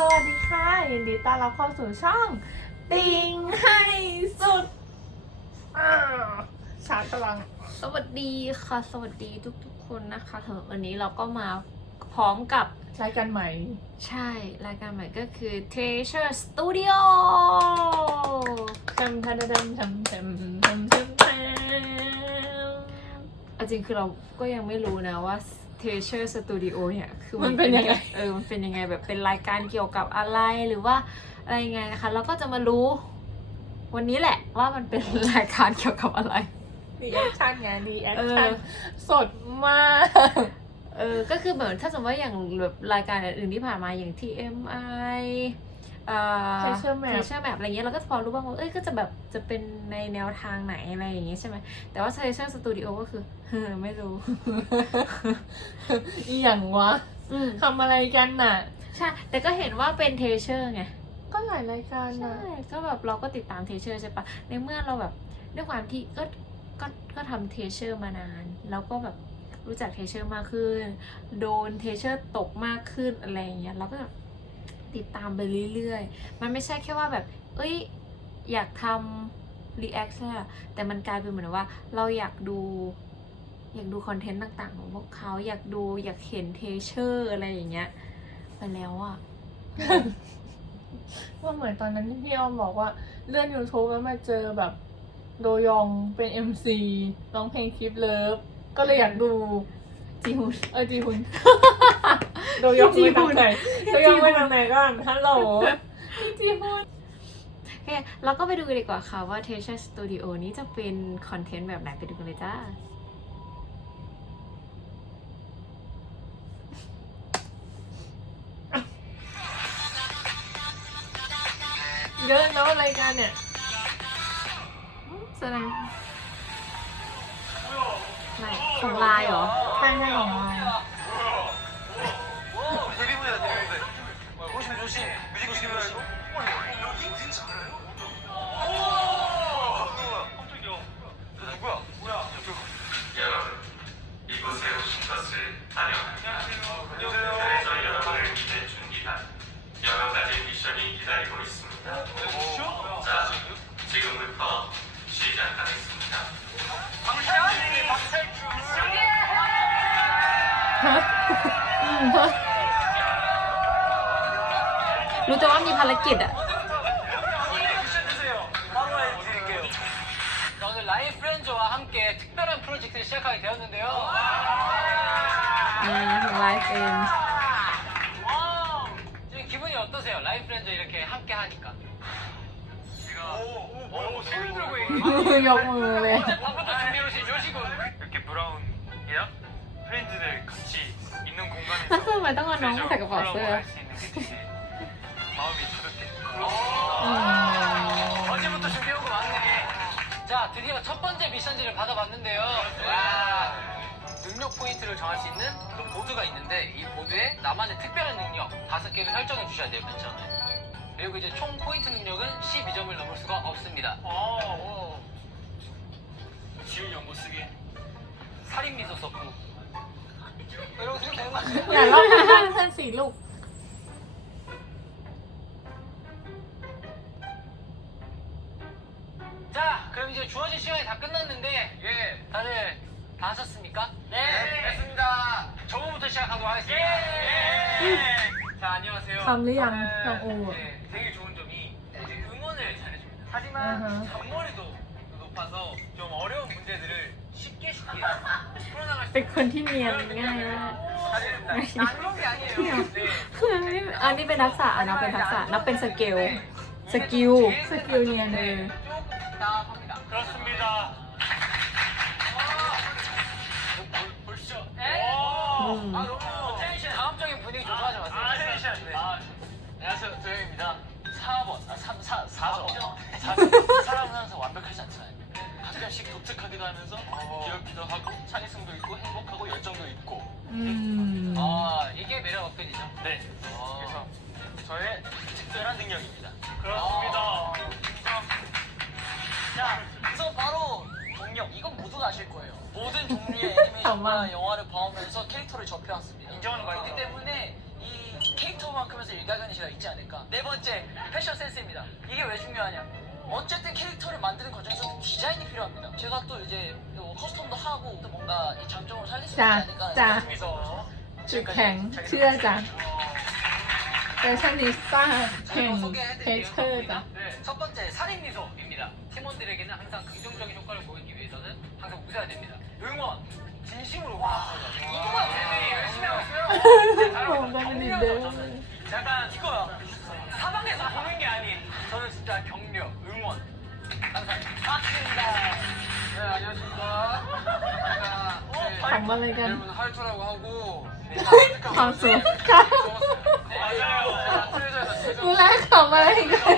สวัสดีค่ะ ยินดีต้อนรับเข้าสู่ช่อง ติงให้สุดอ้าวชาร์จพลัง สวัสดีค่ะ สวัสดีทุกๆคนนะคะเถอะวันนี้เราก็มาพร้อมกับรายการใหม่ ใช่ รายการใหม่ก็คือ Treasure Studio จำทันจำจำจำจำจำจเอาจริงคือเราก็ยังไม่รู้นะว่า Treasure Studio เนี่ย คือมันเป็นยังไง เออ มันเป็นยังไงแบบเป็นรายการเกี่ยวกับอะไรหรือว่าอะไรยังไงนะคะ เราก็จะมารู้ วันนี้แหละว่ามันเป็นรายการเกี่ยวกับอะไรดีแอคชั่นไงดีแอคเอชั่นอสดมาก เออ ก็คือเหมือนถ้าสมมติว่าอย่างแบบรายการอื่นๆที่ผ่านมาอย่าง TMI อ่า Treasure Map เทเชอร์แมปอะไรเงี้ยเราก็พอรู้บ้างว่าเอ้ยก็จะแบบจะเป็นในแนวทางไหนอะไรอย่างเงี้ยใช่ไหมแต่ว่า Treasure Studio ก็คือเฮ้อไม่รู้อีหยังวะอืมทำอะไรกันน่ะ ใช่ แต่ก็เห็นว่าเป็น Treasure ไง ก็หลายรายการใช่นะก็แบบเราก็ติดตาม Treasure ใช่ปะในเมื่อเราแบบด้วยความที่ก็ก็ก็ทำ Treasure มานาน แล้วก็แบบรู้จัก Treasure มากขึ้น โดน Treasure ตกมากขึ้นอะไรอย่างเงี้ยเราก็แบบ ติดตามไปเรื่อยๆ มันไม่ใช่แค่ว่าแบบ เอ้ย อยากทำ react ใช่ปะแต่มันกลายเป็นเหมือนว่า เราอยากดู อยากดูคอนเทนต์ต่างๆ ของพวกเขาอยากดูอยากเห็น Treasure อะไรอย่างเงี้ยไปแล้วอะว่าเหมือนตอนนั้นที่พี่ออมบอกว่าเลื่อน YouTube แล้วมาเจอแบบโดยองเป็น MC ร้องเพลงคลิปเลิฟ ก็เลยอยากดูจิวเออจีฮุน โดยองไปทางไหนโดยองไปทางไหนก่อนฮัลโหลพี่จีฮุนโอเคเราก็ไปดูกันดีกว่าค่ะว่า Treasure Studio นี้จะเป็นคอนเทนต์แบบไหนไปดูกันเลยจ้าเยอะแล้วรายการเนี่ยแสดงไหนของไลน์เหรอใช่ใช่ของเรา รู้แต่ว่ามีภารกิจอะ 미션 주세요 바로 해드릴게요 자, 오늘 라인 프렌즈와 함께 특별한 프로젝트를 시작하게 되었는데요. อืมของไลฟ์เอง 지금 기분이 어떠세요? 라인 프렌즈 이렇게 함께 하니까. 제가 오, 손을 들고 ยกมือเลย 밥부터 준비해 오신 요시군. 콜라보를 할수 있는 게 되게 마음이 뿌듯해요 어제부터 준비한 거 많네. 자, 드디어 첫 번째 미션지를 받아봤는데요. 와. 능력 포인트를 정할 수 있는 그 보드가 있는데 이 보드에 나만의 특별한 능력 다섯 개를 설정해 주셔야 돼요, 미션을. 그리고 이제 총 포인트 능력은 12점을 넘을 수가 없습니다. 오. 지훈 연고 쓰게 살인 미소 썼고. 이러고 쓰면 되는 거 อย่า 아니에요? เล่าให้เพื่อนสิลูก 자, 그럼 이제 주어진 시간이 다 끝났는데, 예, 다들 다 하셨습니까? 네, 됐습니다. 저부터 시작하도록 하겠습니다. 예. 자, 안녕하세요. ทำหรือยัง 저는, น้องโออะ 네, 되게 좋은 점이 이제 응원을 잘해줍니다. 하지만 아하. 잔머리도 높아서 좀 어려운 문제들을 쉽게 쉽게 풀어나갈 수 เป็นคนที่เนียนง่ายมาก 잘해줍니다. 아, 그런 게 아니에요. 네. อันนี้เป็นทักษะอันนั้นเป็นทักษะนับเป็นสเกล สกิล สกิลเนียนเลย 조금 답답합니다. 그렇습니다 보시죠. 음. 아, 너무 텐션. 다음적인 분위기 조성하지 마세요. 아, 텐션, 네. 아, 안녕하세요. 도영입니다. 4번. 아, 3, 4, 4점. 4점. 사람은 항상 완벽하지 않잖 가끔씩 독특하기도 하면서 귀엽기도 하고 창의성도 있고 행복하고 열정도 있고 อืม 아, 이게 매력 어필이죠. 네 아. 그래서 저의 특별한 능력입니다 그렇습니다. 자, 그래서 바로 동력. 이건 모두가 아실 거예요. 모든 종류의. 애니메이션과 영화를 봐오면서 캐릭터를 접해왔습니다. 인정하는 거 그렇기 아니에요? 때문에 이 캐릭터만 캐릭터만큼에서 일가견이가 있지 않을까. 네 번째, 패션 센스입니다. 이게 왜 중요하냐? 어쨌든 캐릭터를 만드는 과정에서 디자인이 필요합니다. 제가 또 이제 커스텀도 하고 또 뭔가 장점을 살릴 수 있지 자, 자. 주팽, 지회장, 내 네, 손이 싹, 팽, 대처다. 첫 번째 살인 미소입니다. 팀원들에게는 항상 긍정적인 효과를 보이기 위해서는 항상 웃어야 됩니다. 응원 진심으로 와. 이거만 쟤들이 네, 네, 열심히 하고 있어요. 잘하고 있어요. 경리라서 약간 이거 사방에서 보는 게 아닌 저는 진짜 경 네, 안녕하십니까. 제가 ทำอะไรกัน 이름은 하이토라고 하고 ความสูงจ้ะ 트레저에서 제작 ดูแลขำอะไรกัน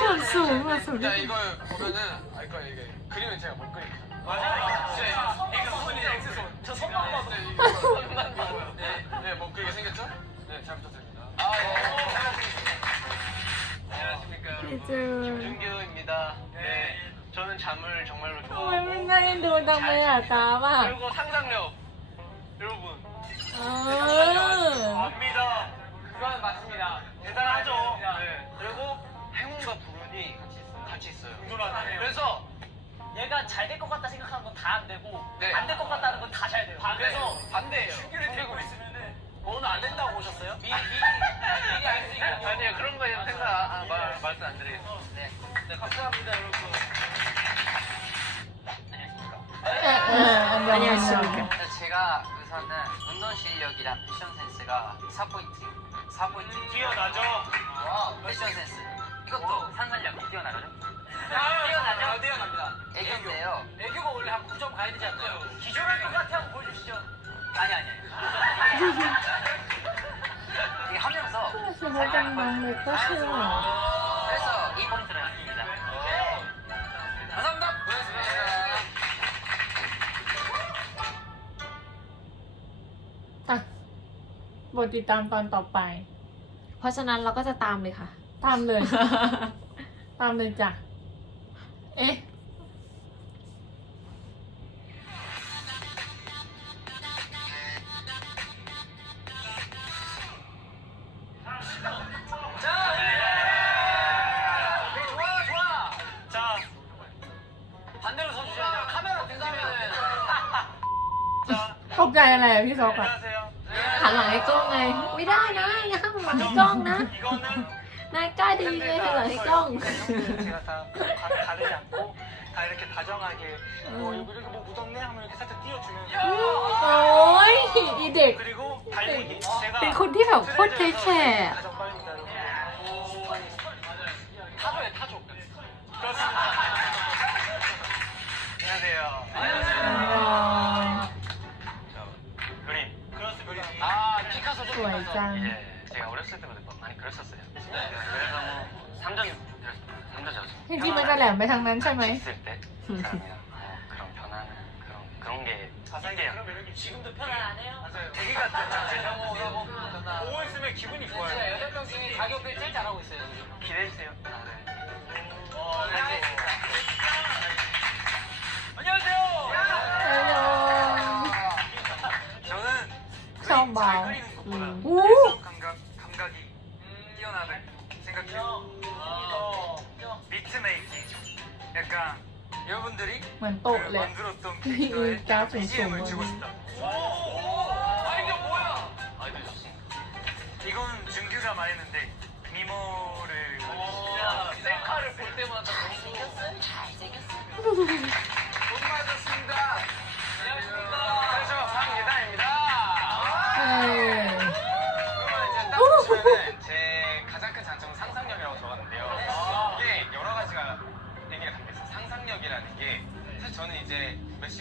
ส่วนสูงอะสูง 일단 이걸 보면은 알 거예요 이게 그림은 제가 못 그리니까 맞아요. 이거 손이 엑스손. 저 손만 봐도 손만 봐도. 네, 네, 못 그리게 생겼죠? 네, 잘 부탁드립니다 아, 예. 안녕하십니까 พี่ 여러분. จูน 김준규입니다. 네. 저는 잠을 정말로 ทำไมมัน 좋아하고 น่าเอ็นดูจังเลยอ่ะตาว่ะ 그리고 상상력. 여러분 เออ 압니다. 그건 맞습니다. 대단하죠. 네. 그리고 행운과 불운이 같이 있어요. 그래서 얘가 잘 될 것 같다 생각하는 건 다 안 되고 네. 안 될 것 같다는 건 다 잘 돼요. 그래서 반대예요. 준규를 들고 있으면은 오늘 안 된다고 오셨어요? 미리 미리 미리 알수 있고 아니요 그런 거에 생각 아, 말, 말씀 안 드리겠습니다. 어, 네. 네 감사합니다 여러분. 안녕하십니까. 네, 제가 우선은 운동 실력이랑 패션 센스가 4포인트 4포인트 뛰어나죠. 와, 패션 센스 이것도 어. 상상력이 뛰어나가죠? 뛰어나죠? 아, 아, 아, 뛰어납니다. 애교인데요. 애교가 원래 한 9점 가야 되지 않나요? 기존할 것 같아 한번 보여주시죠. 아니 아니 이게 하면서 ฉันว่าจังมังเลยก็เชื่อ 그래서 이 포인트를 했습니다 감사합니다. 고맙습니다 จ้ะบทติดตามตอนต่อไป เพราะฉะนั้นเราก็จะตามเลยค่ะ ตามเลย ตามเลยจ้ะ เอ๊ะ ตกใจอะไรอะพี่ซอกอะ 안녕하세요. หันหลังให้กล้องไง ไม่ได้นะอย่าข้างหลังให้กล้องนะ 이거는 นายกล้าดีไงหันหลังให้กล้อง 제가 다 가- 가리지 않고 다 이렇게 다정하게 뭐 여기 이렇게 뭐 묻었네 하면 이렇게 살짝 띄워주면 โอ้ยอีเด็ก 그리고 달리기 제가 เป็นคนที่แบบโคตรเทคแคร์ 가장 어렸을 때 그랬고 많이 그랬었어요. 그래서 뭐 삼전 삼전이었어요. 힘을 달래 안 배 장난 참아. 있을 때 뭐 그런 변화는 그런 그런 게 자세게요. 지금도 편안 안 해요? 맞아요. 되게 같은 자세. 아, 네. 뭐, 뭐, 보고 있으면 기분이 네, 좋아요. 여덟 명 중에 자기 옆에 제일 잘하고 있어요. 지금. 이 캐릭터에 까불 BGM을 좀 주고 싶다. 아이디어 뭐야? 아이들 좋습니다. 이건 준규가 말했는데 미모를 셀카를 볼 때마다 너무 못 맞았습니다. 안녕하십니까.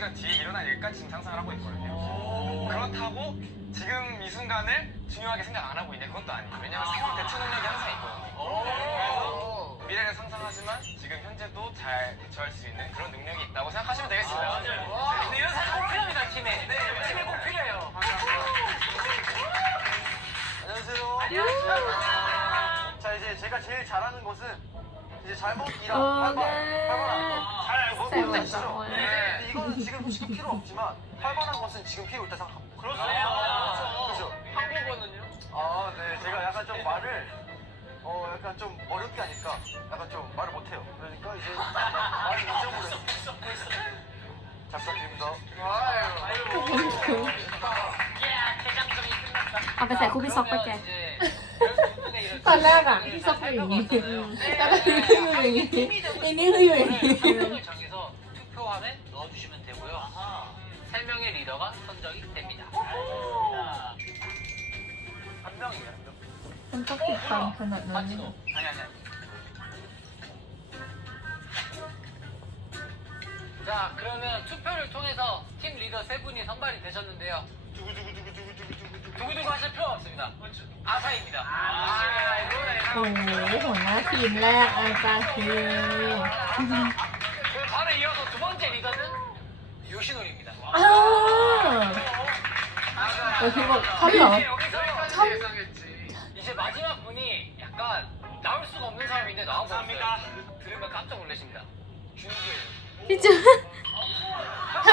시간 뒤에 일어날 일까지 지금 상상을 하고 있거든요. 그렇다고 지금 이 순간을 중요하게 생각 안 하고 있냐? 그것도 아니에요. 왜냐면 상황 대처 능력이 항상 있거든요. 그래서 미래를 상상하지만 지금 현재도 잘 대처할 수 있는 그런 능력이 있다고 생각하시면 되겠습니다. 근데 이런 사람 꼭 필요합니다, 팀에. 팀에 꼭 필요해요. 안녕하세요. 자, 이제 제가 제일 잘하는 것은 이제 잘못이랑 โอเค 잘 알고 ใส่หัวสอง 네. 근데 이거는 지금 지금 필요 없지만 활발한 것은 지금 필요 있다 생각합니다 그렇습니다. 그렇죠 한국 거거든요. 아, 네. 제가 약간 좀 말을 어, 약간 좀 어렵게 하니까 약간 좀 말을 못해요. 그러니까 이제 말을 잊어버려요. 잘 부탁드립니다. 아유, เอาไปใส่คู่พี่ซอกไปแก ตอนแรกอะพี่ซอกอยู่อย่างนี้แล้วก็พี่ขึ้นอยู่อย่างนี้ไอ้นี่คืออยู่อย่างนี้ 한 명을 정해서 투표함에 넣어주시면 되고요. 세 명의 리더가 선정이 됩니다. 한 명이에요, 한 명. มันก็ปิดฟังขนาดนั้น 맞지도? 아니 아니. 자 그러면 투표를 통해서 팀 리더 세 분이 선발이 되셨는데요. 두구두구두구두구 두구두구. 두구두구 하실 필요 없습니다. 아사입니다. โอ้โหหัวหน้าทีมแรกอาจารย์คือ 그 바로 이어서 두 번째 리더는 요시노리입니다. อ้าวเออคือบอกท่านเหรอ 여기서 이제 마지막 분이 약간 나올 수가 없는 사람인데 나와버렸어요. 들으면 깜짝 놀라십니다. 준규예요. พี่จู 자,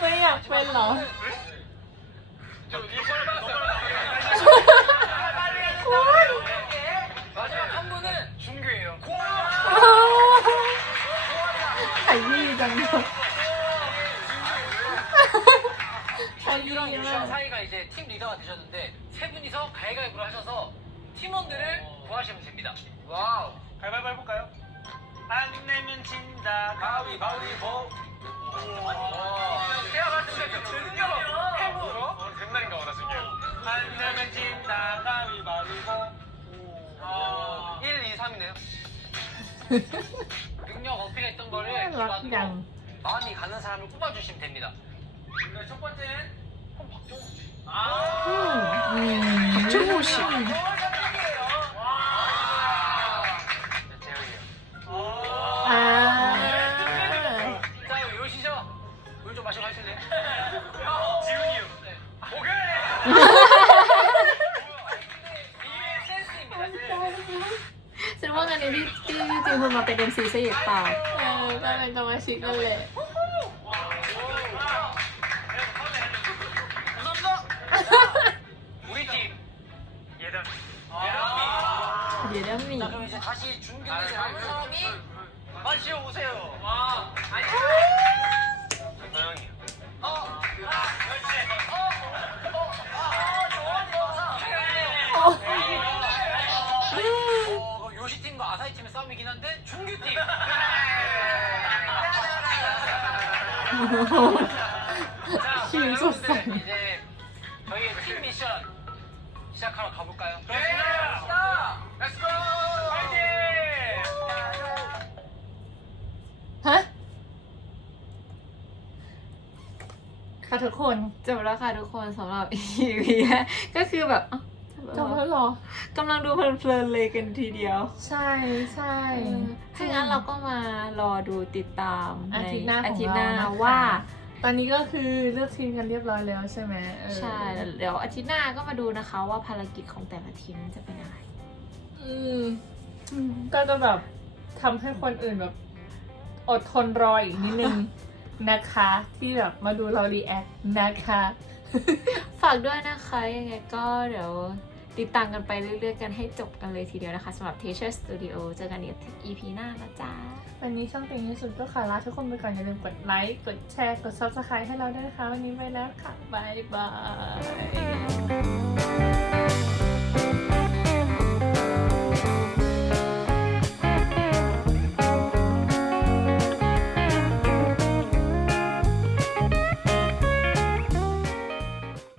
ไม่อยากเป็นเหรอ 저 이빨 봤어요. 마지막 한 분은 준규예요. ขยี้จังเลยขยี้ 준규랑 มา 요시랑 ก 사이가 이제 팀 리더가 되셨는데 세 분이서 가위가위보를 하셔서 팀원들을 구하시면 됩니다. 와우. 가위바위보 해볼까요? 안 내면 진다. 가위바위보. 내가 봤을 때그 증명은 행으로 장난인가 보다 지금. 안 내면 진다. 가위바위보. 1, 2, 3이네요. 능력 어필했던 거를 기반으로 마음이 가는 사람을 뽑아주시면 됩니다. 네, 첫 번째는 박정우 씨. 아. 음. 박정우 씨. 洗 ชีวิตสดใส 여러분들 이제 저희의 팀 미션 시작하러 가볼까요? 네. Let's go. 파이팅! ฮะค่ะทุกคน จบแล้วค่ะทุกคนสำหรับ EP ก็คือแบบเอ้า จบแล้วเหรอกำลังดูเพลินๆเลยกันทีเดียว ใช่ใช่ถ้างั้นเราก็มารอดูติดตามอาในทิตย์หน้าอาของทิตย์หเราน้านะว่า ตอนนี้ก็คือเลือกทีมกันเรียบร้อยแล้วใช่ไหมเออใช่เดี๋ยวอาทิตย์หน้าก็มาดูนะคะว่าภารกิจของแต่ละทีมจะเป็นอะไรอืมก็จะแบบทำให้คนอื่นแบบ อดทนรออีกนิดนึงนะคะ ที่แบบมาดูเรารีแอคนะคะ ฝากด้วยนะคะยังไงก็เดี๋ยว ติดตามกันไปเรื่อยๆ กันให้จบกันเลยทีเดียวนะคะสำหรับ Teacher Studio เจอกันอีก EP หน้านะจ๊ะ วันนี้ช่องติงที่สุดก็ขอลาทุกคนไปก่อน อย่าลืมกดไลค์ กดแชร์ กด subscribe ให้เราด้วยนะคะ วันนี้ไปแล้วค่ะบ๊ายบาย